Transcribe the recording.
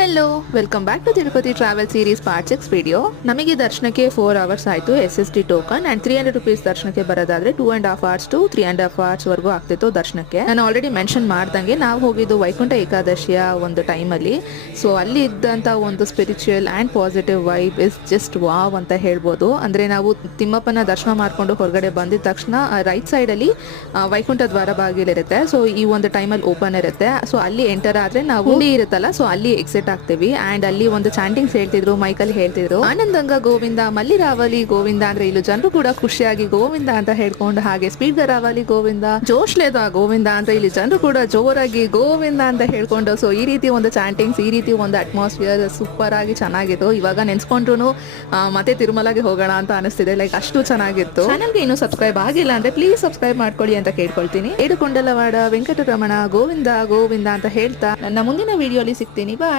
Hello, welcome back to Tirupati travel series part 6 video. ನಮಗೆ ದರ್ಶನಕ್ಕೆ 4 hours ಆಯಿತು SST ಟೋಕನ್ ಆ್ಯಂಡ್ 300 rupees ದರ್ಶನಕ್ಕೆ ಬರೋದಾದ್ರೆ 2.5 hours to 3.5 hours ವರೆಗೂ ಆಗ್ತಿತ್ತು ದರ್ಶನಕ್ಕೆ. ನಾನು ಆಲ್ರೆಡಿ ಮೆನ್ಷನ್ ಮಾಡ್ದಂಗೆ ನಾವು ಹೋಗಿದ್ದು ವೈಕುಂಠ ಏಕಾದಶಿಯ ಒಂದು ಟೈಮಲ್ಲಿ. ಸೊ ಅಲ್ಲಿ ಇದ್ದಂಥ ಒಂದು spiritual and positive vibe is just wow ಅಂತ ಹೇಳ್ಬೋದು. ಅಂದರೆ ನಾವು ತಿಮ್ಮಪ್ಪನ ದರ್ಶನ ಮಾಡಿಕೊಂಡು ಹೊರಗಡೆ ಬಂದಿದ ತಕ್ಷಣ ರೈಟ್ ಸೈಡಲ್ಲಿ ವೈಕುಂಠ ದ್ವಾರ ಬಾಗಿಲಿರುತ್ತೆ. ಸೊ ಈ ಒಂದು ಟೈಮಲ್ಲಿ ಓಪನ್ ಇರುತ್ತೆ. ಸೊ ಅಲ್ಲಿ ಎಂಟರ್ ಆದರೆ ನಾವು ಹುಂಡಿ ಇರುತ್ತಲ್ಲ, ಸೊ ಅಲ್ಲಿ ಎಕ್ಸಿಟ್ ಆಗ್ತೀವಿ. ಅಂಡ್ ಅಲ್ಲಿ ಒಂದು ಚಾಂಟಿಂಗ್ಸ್ ಹೇಳ್ತಿದ್ರು, ಮೈಕಲ್ಲಿ ಹೇಳ್ತಿದ್ರು, ಆನಂದಂಗ ಗೋವಿಂದ, ಮಲ್ಲಿರಾವಲಿ ಗೋವಿಂದ. ಅಂದ್ರೆ ಇಲ್ಲಿ ಜನರು ಕೂಡ ಖುಷಿಯಾಗಿ ಗೋವಿಂದ ಅಂತ ಹೇಳ್ಕೊಂಡು, ಹಾಗೆ ಸ್ಪೀಡ್ ರಾವಲಿ ಗೋವಿಂದ, ಜೋಶ್ಲೇದ ಗೋವಿಂದ ಅಂತ ಇಲ್ಲಿ ಜನರು ಕೂಡ ಜೋರಾಗಿ ಗೋವಿಂದ ಅಂತ ಹೇಳ್ಕೊಂಡು. ಸೊ ಈ ರೀತಿ ಒಂದು ಚಾಂಟಿಂಗ್ಸ್, ಈ ರೀತಿ ಒಂದು ಅಟ್ಮಾಸ್ಫಿಯರ್ ಸೂಪರ್ ಆಗಿ ಚೆನ್ನಾಗಿತ್ತು. ಇವಾಗ ನೆನ್ಸ್ಕೊಂಡ್ರು ಮತ್ತೆ ತಿರುಮಲಗೆ ಹೋಗೋಣ ಅಂತ ಅನಿಸ್ತಿದೆ. ಲೈಕ್ ಅಷ್ಟು ಚೆನ್ನಾಗಿತ್ತು. ಚಾನಲ್ಗೆ ಇನ್ನೂ ಸಬ್ಸ್ಕ್ರೈಬ್ ಆಗಿಲ್ಲ ಅಂದ್ರೆ ಪ್ಲೀಸ್ ಸಬ್ಸ್ಕ್ರೈಬ್ ಮಾಡ್ಕೊಳ್ಳಿ ಅಂತ ಕೇಳ್ಕೊಳ್ತೀನಿ. ಏಡುಕೊಂಡಲವಾಡ ವೆಂಕಟರಮಣ ಗೋವಿಂದ ಗೋವಿಂದ ಅಂತ ಹೇಳ್ತಾ ನನ್ನ ಮುಂದಿನ ವಿಡಿಯೋಲಿ ಸಿಗ್ತೀನಿ. ಬಾಯ್.